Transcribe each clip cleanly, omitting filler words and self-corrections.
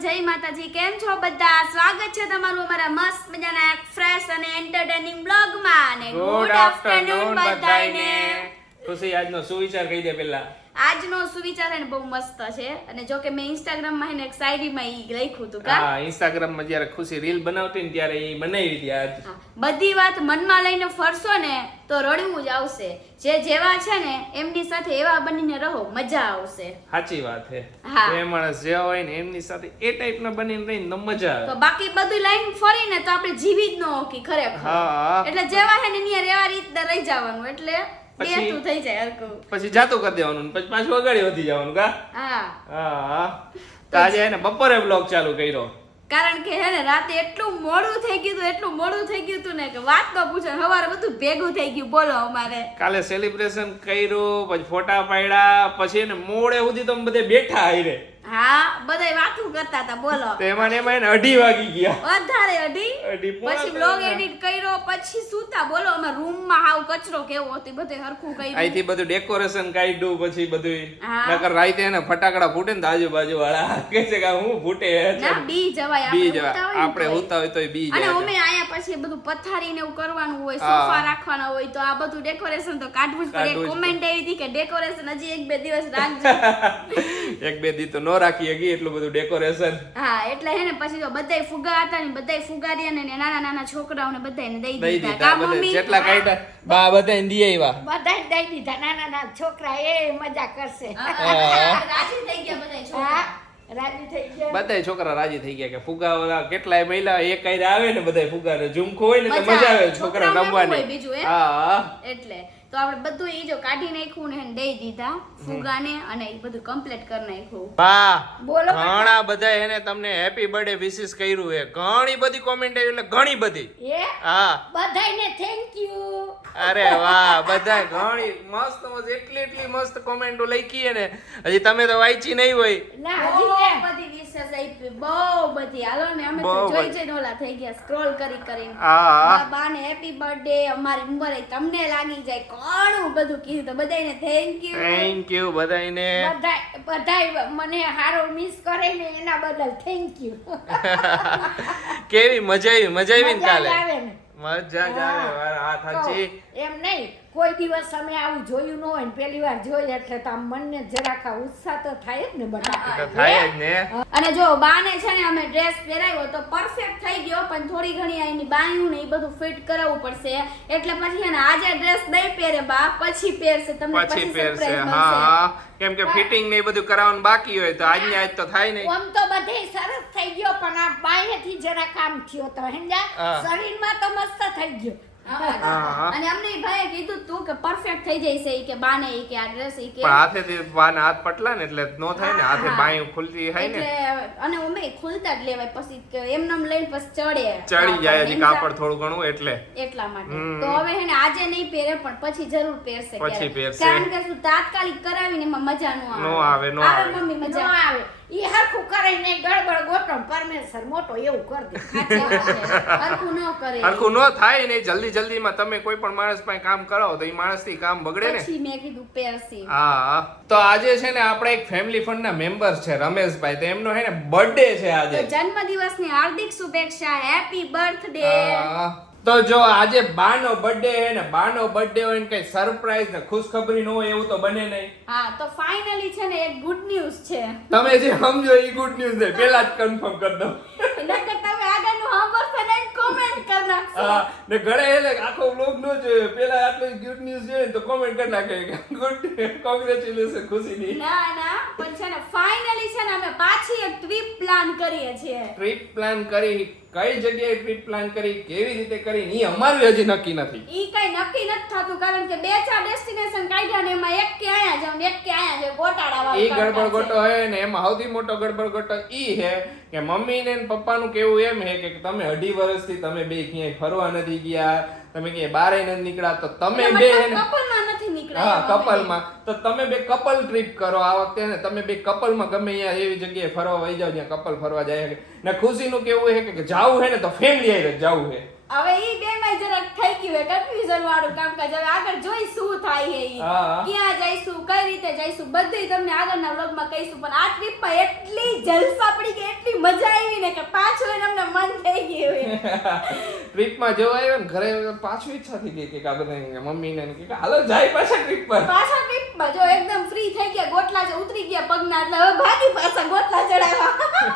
જય માતાજી. કેમ છો બધા? સ્વાગત છે તમારું અમારા મસ્ત મજાના એક ફ્રેશ અને એન્ટરટેનિંગ બ્લોગમાં. અને ગુડ આફ્ટરનૂન બધાને. ખુશી, આજનો સુવિચાર કહી દે પેલા. આજનો સુવિચાર છે ને બહુ મસ્ત છે. અને જો કે મેં ઇન્સ્ટાગ્રામ માં એક શાયરીમાં ઈ લખ્યું હતું કા. હા, ઇન્સ્ટાગ્રામ માં જ્યારે ખુશી રીલ બનાવતી ને ત્યારે ઈ બનાવી હતી આજ. બધી વાત મનમાં લઈને ફરશો ને તો રડવું જ આવશે. જે જેવા છે ને એમની સાથે એવા બનીને રહો, મજા આવશે. સાચી વાત છે. હા. એ માણસ જેવા હોય ને એમની સાથે એ ટાઈપના બનીને રહીને તો મજા આવે. તો બાકી બધું લાઈન ફરીને તો આપણે જીવી જ ન હોકી ખરેખર. હા. એટલે જેવા છે ને એની એવા રીતના રહી જવાનું. એટલે બેઠું થઈ જાય હરકું. પછી જાતું કરી દેવાનું ને પછી પાછું અગાડી વધી જવાનું કા. હા. હા. તો આજે એને બપોરે બ્લોગ ચાલુ કર્યો. કારણ કે હે ને રાતે એટલું મોડું થઈ ગયું હતું ને કે વાત ન પૂછો. સવારે બધું ભેગું થઈ ગયું. બોલો અમારે કાલે સેલિબ્રેશન કર્યું, પછી ફોટા પાડ્યા, પછી એને મોડે સુધી તો અમે બધે બેઠા આયરે. હા, બધાય વાતું કરતા હતા. બોલો તો એમાં એને 2:30 વાગી ગયા. વધારે અઢી. પોણા પછી બ્લોગ એડિટ કર્યો, પછી સુતા. બોલો અમાર રૂમ માં હાવ કચરો કેવો હતો બધે હરખું કર્યું. અહીંથી બધું ડેકોરેશન કાઢ્યું, પછી બધું હા. નકર રાતે એને ફટાકડા ફૂટે ને આજુબાજુ વાળા કહે છે કે હું ફૂટે ના બી જવાય. આપણે હોતા હોય તોય બી અને જાય. અમે આયા પછી બધું પથારીને એવું કરવાનું હોય, સોફા રાખવાના હોય, તો આ બધું ડેકોરેશન તો કાઢવું જ પડે. કોમેન્ટ આવી હતી કે ડેકોરેશન હજી 1-2 દિવસ રાખજો. 1-2 દી તો ન રાખી હકી એટલું બધું ડેકોરેશન. હા, એટલે હે ને પછી તો બધાય ફુગા હતા ને બધાય ફુગારીયા ને નાના નાના છોકરાઓને બધાયને દઈ દીધા. કા મમ્મી? જેટલા કાઢ્યા બા બધાને દી આવ્યા. બધાય દઈ દીધા. નાના નાના છોકરા એ મજા કરશે. રાજી થઈ ગયા બધાય છોકરા. રાજી થઈ ગયા. બધાય છોકરા રાજી થઈ ગયા કે ફુગા ઓલા કેટલાય મહિલા એક આયરે આવે ને બધાય ફુગાને ઝુમખો હોય ને તો મજા આવે છોકરા રમવાની. બીજું એમ. હા. એટલે તો આપણે બધું ઈ જો કાઢી નાખ્યું ને એને દઈ દીધા ફુગાને, અને ઈ બધું કમ્પ્લીટ કરી નાખ્યું. બા બોલો. ઘણા બધા એને તમને હેપી બર્થડે વિશિસ કર્યું છે. ઘણી બધી કોમેન્ટ આવી એટલે ઘણી બધી. એ હા. બધાયને થેન્ક યુ. અરે વાહ, બધા ઘણી મસ્ત એટલી મસ્ત કોમેન્ટો લખી છે ને. હજી તમે તો વાંચી નહીં હોય. ના બહુ હજી ને. બધી વિશેષ આપી, બહુ બધી. હાલો ને અમે તો બહુ જોઈ જઈને ઓલા થઈ ગયા સ્ક્રોલ કરીને. હા. બાને હેપી બર્થડે, અમારી ઉંમરે તમને લાગી જાય, ઘણું બધું કીધું. તો બધાયને થેન્ક યુ બધાયને. બધાય મને હારો મિસ કરે ને એના બદલ થેન્ક યુ. કેવી મજા આવી ને કાલે. આવે ને. મજા જ આવે. આ સાચી એમ નહીં, કોઈ દિવસ અમે આવું જોયું ન હોય ને પહેલી વાર જોઈ એટલે તો આમ મનને જરાક આ ઉત્સાહ તો થાય જ ને બધા. તો થાય જ ને. અને જો બાને છે ને અમે ડ્રેસ પહેરાવ્યો તો પરફેક્ટ થઈ ગયો, પણ થોડી ઘણી એની બાયું ને એ બધું ફિટ કરાવવું પડશે. એટલે પછી એને આજે ડ્રેસ નહીં પહેરે બા, પછી પહેરશે. તમને પછી પછી પહેરશે. સરપ્રાઈઝ હા મળશે. હા, કેમ કે ફિટિંગ ને એ બધું કરાવવાનું બાકી હોય તો આજને આજ તો થાય નહીં. આમ તો બધે સરસ થઈ ગયો, પણ આ બાહેથી જરા કામ થયો તો હેંજા. હા. શરીરમાં તો મસ્ત થઈ ગયો. હા. અને અમને ઈ ભાઈએ કીધું તું કે પરફેક્ટ થઈ જઈશે ઈ કે બાને ઈ કે આ ડ્રેસ ઈ કે પણ હાથેથી બાના હાથ પટલા ને એટલે નો થાય ને. હાથે બાયું ખુલતી થાય ને એટલે અને અમે ખુલતા જ લેવાય. પછી કે એમનેમ લઈને પછી ચડી જાય હજી કાપડ થોડું ઘણું એટલે. એટલા માટે તો હવે હે ને આજે નહીં પહેરે, પણ પછી જરૂર પહેરશે. પછી ક્યારેક. પહેરશે. કારણ કે શું તાત્કાલિક કરાવીને એમાં મજા નો આવે, નો આવે. મમ્મી ન મજા આવે. ઈ હરખું કરે ને ગડબડ ગોઠણ પરમેશ્વર મોટો એવું કરી દે. સાચી વાત છે. હરખું ન કરે હરખું નો થાય ને. જલ્દીમાં તમે કોઈ પણ માણસ પાસે કામ કરાવો તો એ માણસ થી કામ બગડે ને. પછી મેં કીધું પહેરશે. હા. તો આજે છે ને આપણે એક ફેમિલી ફંડ ના મેમ્બર્સ છે રમેશભાઈ. તો એમનો હે ને બર્થડે છે તો આજે. જન્મદિવસની હાર્દિક શુભેચ્છા. Happy birthday. હા. તો જો આજે બાનો બર્થડે હે ને, બાનો બર્થડે હોય ને કઈ સરપ્રાઈઝ ને ખુશખબરી ન હોય એવું તો બને નહીં. હા, તો ફાઇનલી છે ને એક ગુડ ન્યૂઝ છે. તમે જે સમજો એ ગુડ ન્યૂઝ છે. પેલા જ કન્ફર્મ કરી દો. નકર તમે આગળનું સાંભળશો ને કોમેન્ટ કરી નાખશો. હા, ને ઘરે એટલે આખો વ્લોગ નો જોયો. પેલા આટલું ગુડ ન્યૂઝ જોઈએ ને તો કોમેન્ટ કરી નાખે ગુડ કોંગ્રેચ્યુલેશન ખુશીની. ના પણ છે ને ફાઇનલી છે ને અમે પાછી એક ટ્રીપ પ્લાન કરીએ છીએ. ટ્રીપ પ્લાન કરી, કઈ જગ્યાએ ટ્રીપ પ્લાન કરી, કેવી રીતે કરી ઈ અમારું હજી નક્કી નથી. ઈ કઈ નક્કી નથી થતું, કારણ કે 2-4 ડેસ્ટિનેશન કાઢ્યા ને એમાં એક કે આયા જાવ ને એક કે આયા જાવ, ગોટાળા વાળું ઈ ગડબડ ગોટો હે ને. એમાં સૌથી મોટો ગડબડ ગોટો ઈ હે કે મમ્મી ને પપ્પાનું કેવું એમ હે કે તમે 2.5 વર્ષથી તમે બે ક્યાંય ફરવા નથી ગયા, તમે ક્યાંય બારે નથી નીકળ્યા, તો તમે બે હે ને કપલમાં નથી નીકળ્યા. હા કપલમાં, તો તમે બે કપલ ટ્રીપ કરો આ વખતે ને. તમે બે કપલમાં ગમે અહીંયા એવી જગ્યાએ ફરવા વઈ જાવ જ્યાં કપલ ફરવા જાય ને. ખુશીનું કેવું હે કે જાવું હે ને તો ફેમિલી આઈ જાવું હે. હવે ઈ બે માં જરાક થઈ ગયું હે કન્ફ્યુઝન વાળું કામકાજ. હવે આગળ જોઈ શું થાય હે ઈ. હા. ક્યાં જઈશું, કઈ રીતે જઈશું, બધું તમને આગળના વ્લોગમાં કહીશું. પણ આ ટ્રીપમાં એટલી જલસા પડી કે એટલી ટ્રીપમાં જવા આવ્યો ને ઘરે પાછું ઈચ્છા થઈ ગઈ કે આ બધા મમ્મીને કે હાલો જાય પાછા ટ્રીપ પર. પાછા ટ્રીપમાં જો એકદમ ફ્રી થઈ ગયા, ગોટલા જે ઉતરી ગયા પગના, એટલે હવે ભાગી પાછા ગોટલા ચડાવ્યા.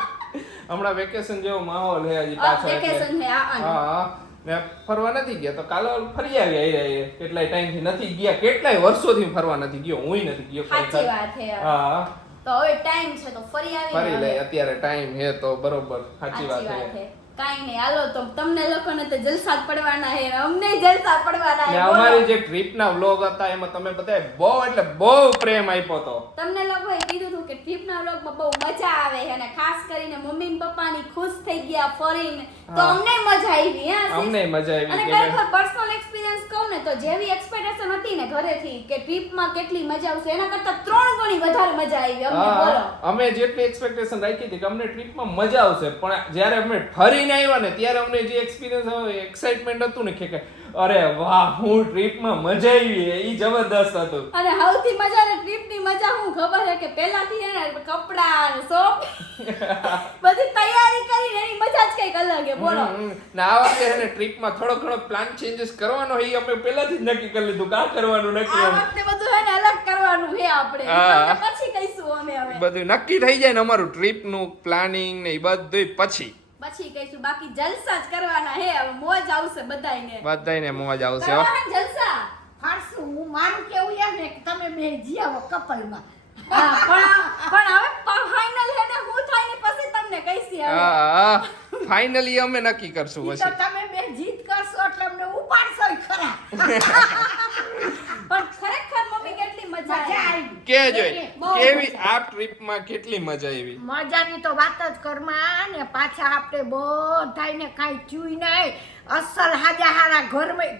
હમણાં વેકેશન જેવો માહોલ છે હજી પાછો એટલે. વેકેશન છે આ હા ને ફરવા નથી ગયા તો કાલે ફરી આવી કેટલાય ટાઈમથી નથી ગયા, કેટલાય વર્ષોથી ફરવા નથી ગયો, હુંય નથી ગયો. સાચી વાત છે. હા તો હવે ટાઈમ છે તો ફરી આવી ફરી લે, અત્યારે ટાઈમ છે તો બરોબર. સાચી વાત છે. કાઈ નહીં, હાલો તો તમને લોકોને તો જલસા જ પડવાના છે, અમને જલસા પડવાના ને છે. અમારી જે ટ્રીપના વ્લોગ હતા એમાં તમે બધાએ બહુ એટલે બહુ પ્રેમ આપ્યો તો. તમને લોકોએ કીધું હતું કે ટ્રીપના વ્લોગમાં બહુ મજા આવે છે અને ખાસ કરીને મમ્મી ને પપ્પાની ખુશ થઈ ગયા ફરીને, તો અમને મજા આવી. હા, અમને મજા આવી અને કે ખરેખર પર્સનલ એક્સપિરિયન્સ કહું ને તો જેવી એક્સપેક્ટેશન હતી ને ઘરેથી કે ટ્રીપમાં કેટલી મજા આવશે એના કરતા 3 ગણી વધારે મજા આવી અમને. બોલો, અમે જેટલી એક્સપેક્ટેશન રાખી હતી કે અમને ટ્રીપમાં મજા આવશે, પણ જ્યારે અમે ફરીને આવ્યા ને ત્યારે અમને જે એક્સપિરિયન્સ એક્સાઇટમેન્ટ હતું ને કે અરે વાહ હું ટ્રીપમાં મજા આવી, એ જબરદસ્ત હતું. અને સૌથી મજા ને ટ્રીપની મજા હું ખબર છે કે પહેલાથી છે ને કપડા ને શોપ બધી તૈયારી કરીને એની મજા જ કઈક અલગ છે. બોલો, ને આ વખતે છે ને ટ્રીપમાં થોડો ઘણો પ્લાન ચેન્જીસ કરવાનો એ અમે પહેલાથી જ નક્કી કરી લીધું કે આ કરવાનું નક્કી. આ વખતે બધું છે ને અલગ કરવાનું છે આપણે, તમને પછી કહીશું અમે. હવે બધું નક્કી થઈ જાય ને અમારું ટ્રીપનું પ્લાનિંગ ને એ બધું પછી કહીશું. બાકી જલસા જ કરવાના છે, હવે મોજ આવશે બધાયને. બધાયને મોજ આવશે હો. કરવાના ને જલસા. ફારસું હું મારું કેવું એમ ને કે તમે બે જી આવો કપલમાં. હા, પણ હવે ફાઇનલ હે ને હું થાય ને પછી તમને કહીશી. હવે હા ફાઇનલી અમે નક્કી કરશું ઈ તો પછી. તમે બે જીત કરશો એટલે અમને ઉપાડશો ય ખરા. પણ ખરેખર મમ્મી કેટલી મજા મજા આવી. આવી. કે જોઈ બહુ કેવી આ ટ્રીપમાં કેટલી મજા આવી. મજાની તો વાત જ કરમાં ને પાછા આપણે બધાયને કાંઈ થયું નહીં, અસલ હાજા હારા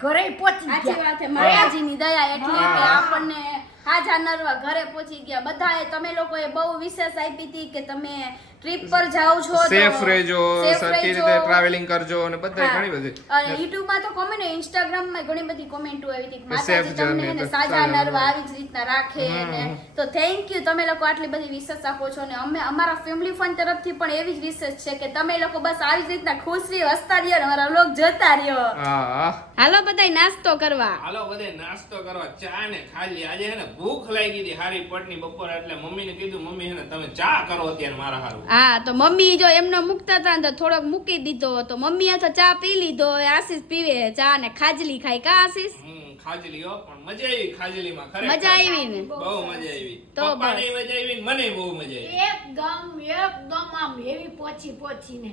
ઘરે પહોંચી સાચી ગયા. વાત છે, માયાજીની દયા એટલી કે આપણને હાજા નરવા ઘરે પહોંચી ગયા. બધાએ તમે લોકોએ બહુ વિશેષ આપી હતી કે તમે ટ્રીપ પર જાઓ છો તો સેફ રહેજો, safe સરખી રહેજો. રીતે ટ્રાવેલિંગ કરજો અને બધાય હા. ઘણી બધી. અને YouTube માં તો કોમેન્ટ, Instagram માં ઘણી બધી કોમેન્ટો આવી હતી કે માતાજી Safe તમને journey, એને તો સાજા ચાલે. નરવા આવી જ રીતના રાખે ને. તો થેન્ક યુ, તમે લોકો આટલી બધી વિશેષ આપો છો ને અમે અમારા ફેમિલી ફન તરફથી પણ એવી જ વિશેષ છે કે તમે લોકો બસ આવી જ રીતના ખુશ રહ્યો, હસતા રહ્યો ને અમારા વ્લોગ જોતા રહ્યો. હા હાલો બધાય નાસ્તો કરવા. હાલો બધે નાસ્તો કરવા, ચા ને ખાલી. આજે હે ને ભૂખ લાગી હતી હારી પટની બપોર, એટલે મમ્મીને કીધું મમ્મી હે ને તમે ચા કરો અત્યારે મારા હારું. હા, તો મમ્મી જો એમનો મૂકતા હતા ને તો થોડોક મૂકી દીધો, તો મમ્મીએ તો ચા પી લીધો, આશીષ પીવે ચા ને ખાજલી ખાય. કા આશીષ? ખાજલી હો, પણ મજા આવી ખાજલીમાં. ખરેખર મજા આવી ને? બહુ મજા આવી. તો પપ્પાને મજા આવી ને મને બહુ મજા આવી. એકદમ આમ એવી પહોંચીને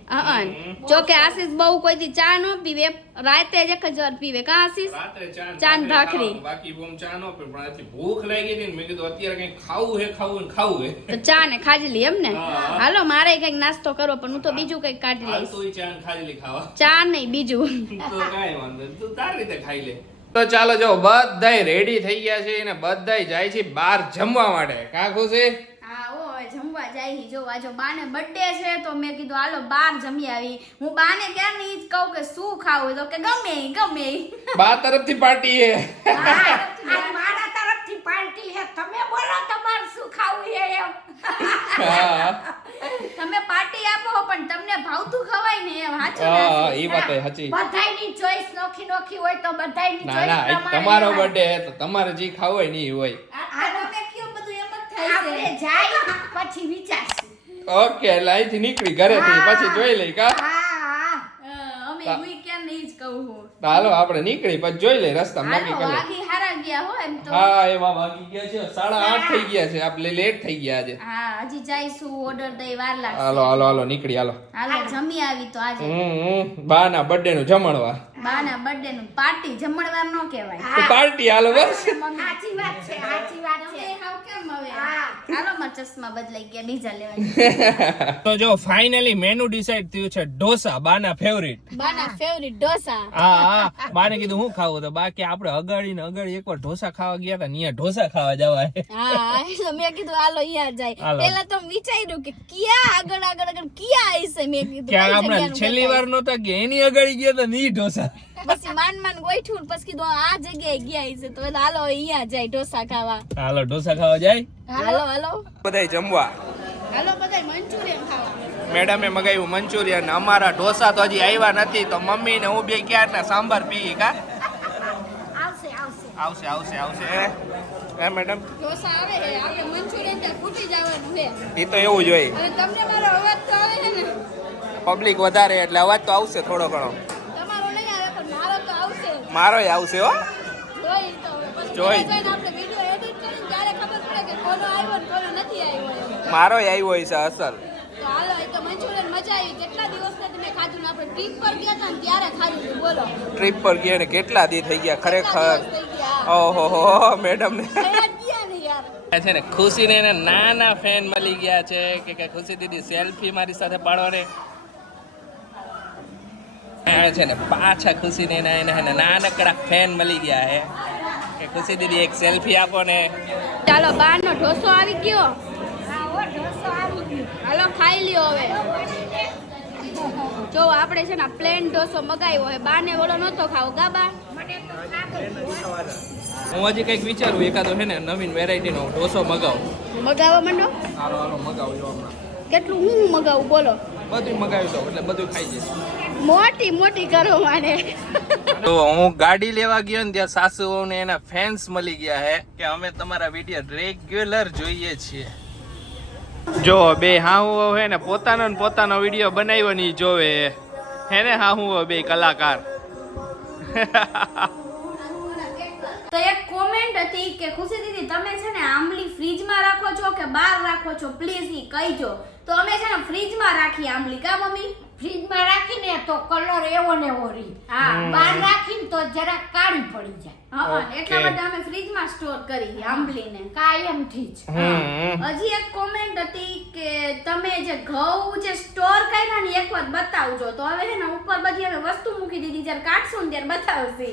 જો કે આશીષ બહુ કોઈથી ચા નો પીવે, રાતે જ એક જ વાર પીવે. કા આશીષ? રાત્રે ચા ને ભાખરી. ખાવાનું, બાકી બહુ ચા નો પીવું, પણ આથી ભૂખ લાગી હતી ને મેં કીધું અત્યારે કંઈક ખાવું હે ખાવું હે. તો ચા ને ખાજલી એમ ને? હા. હાલો મારે કઈક નાસ્તો કરવો, પણ હું તો બીજું કઈક કાઢી હાલ લઈશ. તું ચા ને ખાજલી ખાવા. ચા નહીં બીજું. તો કાંઈ વાંધો નહીં, તું તારી રીતે ખાઈ લે. તો ચાલો જો બધાય રેડી થઈ ગયા છે અને બધાય જાય છે બહાર જમવા માટે. કા ખુશી? હા, ઓ હવે જમવા જાય. જો આજો બાને બર્થડે છે તો મેં કીધું હાલો બહાર જમી આવી. હું બાને ક્યારની ઈ જ કહું કે શું ખાવું, તો કે ગમે ઈ. બા તરફથી પાર્ટી હે. મારા તરફથી પાર્ટી હે, તમે બોલો તમારે શું ખાવું છે એમ. હા તમે પાર્ટી આપો પણ તમને ભાવતું ખવાય ને એમ. સાચું હા ને? ઈ વાત સાચી. બધાયની ચોઈસ નોખી હોય તો બધાયની ના ચોઈસ ના ઈ પ્રમાણે તમારો લેવાય. બર્થડે હે તો તમારે જે ખાવું હોય ને ઈ હોય. આ તમે કયો બધું એમ જ થાય આપણે છે. જાય પછી વિચારશું. ઓકે એટલે અહીંથી નીકળી ઘરેથી પછી જોઈ લઈ. કા અમે હું ક્યાં નહીં જ કહું હું. તો હાલો આપણે નીકળી પછી જોઈ લઈ રસ્તામાં નક્કી હાલો કરી લઈ. વાગી હારા ગયા હો એમ તો. હા એમાં વાગી ગયા છે 8:30 થઈ ગયા છે, આપણે લેટ થઈ ગયા આજે. હા, હજી જઈશું, ઓર્ડર દઈ વાર લાગશે. હાલો નીકળી હાલો. હાલો જમી આવી તો આજે બા ના બર્થડે નું જમણવા. બાના બર્થડે નું પાર્ટી, જમણવાર નો કહેવાય. તો પાર્ટી હાલો બસ. સાચી વાત છે, સાચી વાત છે. તમે હાવ કેમ હવે? હા. હાલો મારા ચશ્મા બદલાઈ ગયા, બીજા લેવા. તો જો ફાઇનલી મેનુ ડિસાઈડ થયું છે ઢોસા, બાના ફેવરિટ. બાના ફેવરિટ ઢોસા. હા બાને કીધું હું ખાવું, તો બાકી આપણે અગાડી એકવાર ઢોસા ખાવા ગયા હતા, અહીંયા ઢોસા ખાવા જવાય. હા, એટલે મેં કીધું હાલો અહીંયા જાય. હાલો. પેલા તો વિચાર્યું કે ક્યાં આગળ ક્યાં આવીશે, મેં કીધું કે કઈ આપણે જગ્યાનું છેલ્લી વાર નહોતા કે એની અગાડી ગયા હતા ની ઢોસા. પછી માન ગોઠવું ને પછી કીધું આ જગ્યાએ ગયા હશે, તો એટલે હાલો અહીંયા જાય ઢોસા ખાવા. હાલો ઢોસા ખાવા જાય. હાલો બધાય જમવા. હાલો બધાય મંચુરિયન ખાવા. મેડમે મગાવ્યું મંચુરિયન, અમારા ઢોસા તો હજી આવ્યા નથી, તો મમ્મી ને હું બે ક્યારના સાંભાર પી કા આવશે આવશે આવશે આવશે આવશે હે મેડમ? ઢોસા આવે છે, આપણે મંચુરિયન ત્યાં ફૂટી જવાનું છે. એ તો એવું જ હોય, અને તમને મારો અવાજ તો આવે છે ને? પબ્લિક વધારે એટલે અવાજ તો આવશે થોડો ઘણો. તમારો નહીં આવે પણ મારો તો આવશે. મારોય આવશે હો. જોઈ તો હવે. પછી જોઈ. ઘરે જઈને આપણે વિડીયો એડિટ કરીને ત્યારે ખબર પડે કે કોનો આવ્યો ને કોનો નથી આવ્યો એમ. મારોય આવ્યો હોય છે અસલ. તો હાલો, એ તો મંચુરિયન મજા આવી. કેટલા દિવસથી તમે ખાધું ને? આપણે ટ્રીપ પર ગયા હતા ને ત્યારે ખાધું હતું. બોલો. ટ્રીપ પર ગયા ને કેટલા દી થઈ ગયા ખરેખર. કેટલા દિવસ થઈ ગયા? ઓહો મેડમ ને ગયા જ ગયા ને યાર. છે ને ખુશીને એને નાના ફેન મળી ગયા છે કે ખુશી દીદી સેલ્ફી મારી સાથે પાડવાની છે ને. પાછા ખુશીને એને નાનકડા ફેન મળી ગયા છે કે ખુશી દીદી એક સેલ્ફી આપો ને. ચાલો, બારનો ઢોસો આવી ગયો. હા હો ઢોસો આવી ગયો હાલો, ખાઈ લ્યો હવે. જો આપણે છે ને પ્લેન ઢોસો મગાવ્યો હોય. બાને ઓલો નહોતો ખાવો ગાબા. મને તો ખાધો હું હજી કંઈક વિચારું એકાદો છે ને નવીન વેરાયટીનો ઢોસો મગાવું. મગાવવા માંડો. હાલો હાલો મગાવું જો હમણાં. કેટલું હું મગાવું બોલો? બધું મગાવી દઉં એટલે બધું ખાઈ જઈશ. મોટી મોટી કરો માને. તો હું ગાડી લેવા ગયો ને ત્યાં સાસુઓને એના ફેન્સ મળી ગયા હે કે અમે તમારા વિડીયો રેગ્યુલર જોઈએ છીએ. જો બે હાહુઓ હે ને પોતાનો વિડીયો બનાવ્યો ની જોવે હે ને હાહુઓ બે કલાકાર. તો એક કોમેન્ટ હતી કે ખુશી દીદી તમે છે ને આંબલી ફ્રીજમાં રાખો છો કે બહાર રાખો છો? પ્લીઝ ઈ કહીજો. તો અમે છે ને ફ્રીજમાં રાખી આંબલી. કા મમ્મી? ફ્રીજમાં રાખીને તો કલર એવો ને એવો રહી. હા. બહાર રાખીને તો જરા કાળી પડી જાય. હા, Okay. એટલા માટે અમે ફ્રીજમાં સ્ટોર કરી આંબલીને. કાયમથી જ હજી એક કોમેન્ટ હતી કે તમે જે ઘઉં જે સ્ટોર કર્યા ને એકવાર બતાવજો. તો હવે છે ને ઉપર બધી અમે વસ્તુ મૂકી દીધી, જ્યારે કાઢશું ને ત્યારે બતાવશી.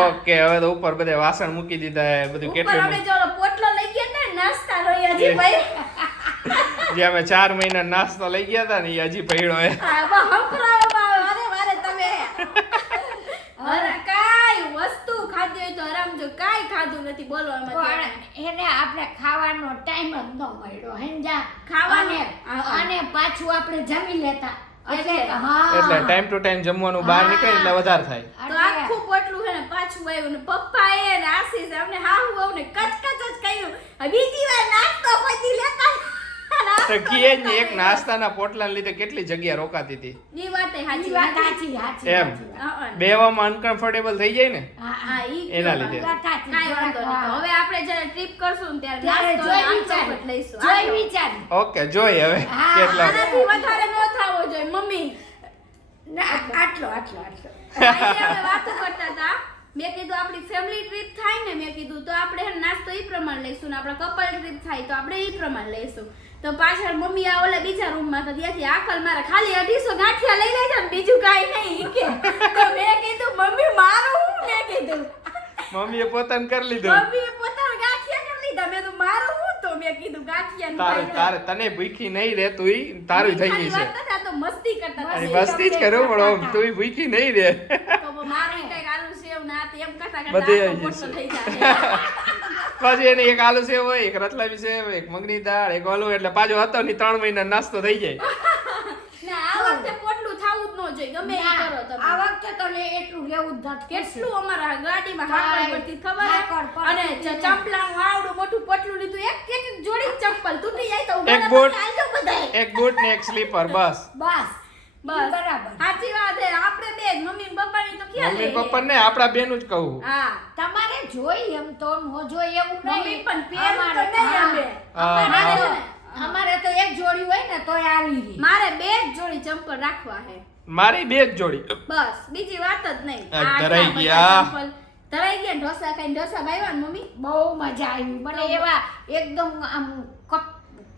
ઓકે હવે તો ઉપર બધે વાસણ મૂકી દીધા હે બધું. ઉપર કેટલું અમે જો પોટલો લઈ ગયા હતા ને નાસ્તાનો, એ હજી ભાઈ જે અમે 4 મહિના નાસ્તો લઈ ગયા હતા ને એ હજી પડ્યો હે. હા, બા હંફરાવામાં આવે. વારે તમે અરે કાઈ વસ્તુ ખાધી હોય તો આરામ જો. કાઈ ખાધું નથી બોલો એમાં. પણ એને આપણે ખાવાનો ટાઈમ જ ન મળ્યો હેંજા ખાવાનો. અને પાછું આપણે જમી લેતા એટલે એટલે. હા એટલે ટાઈમ ટુ ટાઈમ જમવાનું બહાર નીકળે એટલે વધારે થાય. તો આખું પોટલું છે ને પાછું આવ્યું ને પપ્પા એ ને આશીષ અમને હાહુ વહુ ને કચકચ જ કહ્યું. હવે બીજી વાર નાસ્તો પછી લેતા તો કીએ જ ને એક નાસ્તાના પોટલાને લીધે કેટલી જગ્યા રોકાતી હતી. ઈ વાતે ઈ સાચી વાત વાત. સાચી સાચી એમ. સાચી. બેવામાં અનકમ્ફર્ટેબલ થઈ જાય ને. હા, ઈ એના કયો લીધે. વાત. કાંઈ વાંધો નહીં. તો હવે આપણે જ્યારે ટ્રીપ કરશું ને ત્યારે ત્યારે નાસ્તો જોઈ અને વિચારી આમચોખટ લઈશું. જોઈ આનો. વિચારી ઓકે જોઈ હવે હા, કેટલા. આનાથી વધારે ન થાવો જોઈએ મમ્મી. ના, આટલો આટલો આટલો આજે અમે વાતો કરતા હતા. મેં કીધું આપણી ફેમિલી ટ્રીપ થાય ને, મેં કીધું તો આપણે હે ને નાસ્તો ઈ પ્રમાણે લઈશું ને આપણે કપલ ટ્રીપ થાય તો આપણે ઈ પ્રમાણે લઈશું. તો પાછળ મમ્મી આ ઓલા બીજા રૂમમાં તો ત્યાંથી આકલ મારે ખાલી 250 ગાંઠિયા લઈ લેજો ને બીજું કાંઈ નહીં ઈ કે. તો મેં કીધું મમ્મી મારું હું? મેં કીધું મમ્મીએ પોતાને કરી લીધું. મમ્મીએ પોતાના ગાંઠિયા કરી લીધા. મેં તો મારું હું? તો મેં કીધું ગાંઠિયા તારે તને ભૂખી નહીં રે તું ઈ તારું થઈ ગઈ છે. તો મસ્તી કરતા હતા. અને મસ્તી જ કરું પણ આમ તું ભૂખી નહીં રે. તો મારે કઈક આલુ સેવ ના તે એમ કરતા બધે કરતા આવી આખો જશે. પોટલો થઈ જાય. પછી એને એક આલુ સેવ હોય, એક રતલામી સેવ, એક મગની દાળ, એક ઓલું એટલે પાછો હતો ની 3 મહિના નાસ્તો થઈ જાય. ના, આ વખતે પોટલું થાવું જ ન જોઈએ. ગમે એ કરો તમે. આ વખતે તો એટલું લેવું જ નથી. કેટલું અમારા ગાડીમાં કાંઈ. હાકર પડતી ખબર હે? હાકર પડતી અને હતી. ચંપલાનું આવડું મોટું પોટલું લીધું. એક જોડી ચંપલ તૂટી જાય તો એક ઉઘાડા બૂટ. પછી આલજો બધાય. એક બૂટ ને એક સ્લીપર બસ. બસ બસ બરાબર. સાચી વાત છે. આપણે બે જ, મમ્મી ને પપ્પાની તો ખ્યાલ મમ્મી હે. પપ્પા ને આપડા બેનું જ કહું. હા, તમારે જોઈ એમ તો નો જોઈ એવું મમ્મી નહીં. પણ પહેરું તો અમારે- નહીં હા. અમે. હા, મારે હા. છે ને, અમારે તો એક જોડી હોય ને તોય આલી રહી. મારે 2 જોડી ચંપલ રાખવા હે. મારી બે જ જોડી. બસ બીજી વાત જ નહીં. આ આ ધરાઈ આટલા ગયા. બધા ચંપલ. ધરાઈ ગયા ને ઢોસા ખાઈને ઢોસા ભાવ્યા ને મમ્મી. બહુ મજા આવી મને એવા એકદમ આમ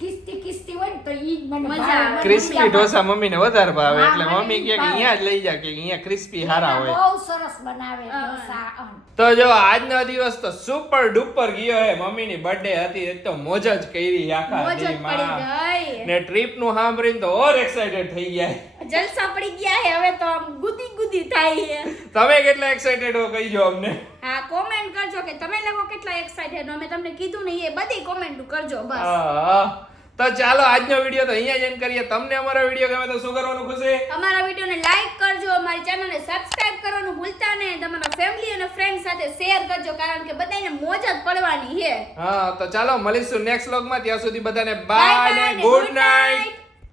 કિસ્તી હોય ને તો ઈ જ મને મજા ભાવે. આવે. ક્રિસ્પી ઢોસા મમ્મીને વધારે ભાવે હા, એટલે મને મમ્મી ઈ કહે કે ભાવે. અહીંયા જ લઈ જા કે અહીંયા ક્રિસ્પી હારા હોય. બહુ સરસ બનાવે ઢોસા. તો જો આજનો દિવસ તો સુપર ડુપર ગયો હે. મમ્મીની બર્થડે હતી એ તો મોજ જ કરી આખા મોજ જ દીમાં. પડી ગઈ. ને ટ્રીપ નું સાંભળીને તો ઓર એક્સાઇટેડ થઈ ગયા. જલસા પડી ગયા હે. હવે તો આમ ગુદી ગુદી થાય છે. તમે કેટલા એક્સાઇટેડ હો કહીજો અમને. હા, કોમેન્ટ કરજો કે તમે લોકો કેટલા એક્સાઇટેડ. અમે તમને કીધું ને એ બધી કોમેન્ટ કરજો બસ. હા, તો ચાલો આજનો વિડીયો તો અહીંયા જ એન્ડ કરીએ. તમને અમારો વિડીયો ગમે તો શું કરવાનું ખુશી? અમારા વિડીયોને લાઈક કરજો, અમારી ચેનલને સબસ્ક્રાઇબ કરવાનું ભૂલતા નહીં, તમારા ફેમિલી અને ફ્રેન્ડ સાથે શેર કરજો કારણ કે બધાને મોજ જ પડવાની છે. હા તો ચાલો મળીશું નેક્સ્ટ વ્લોગમાં. ત્યાં સુધી બધાને બાય ને ગુડ નાઇટ.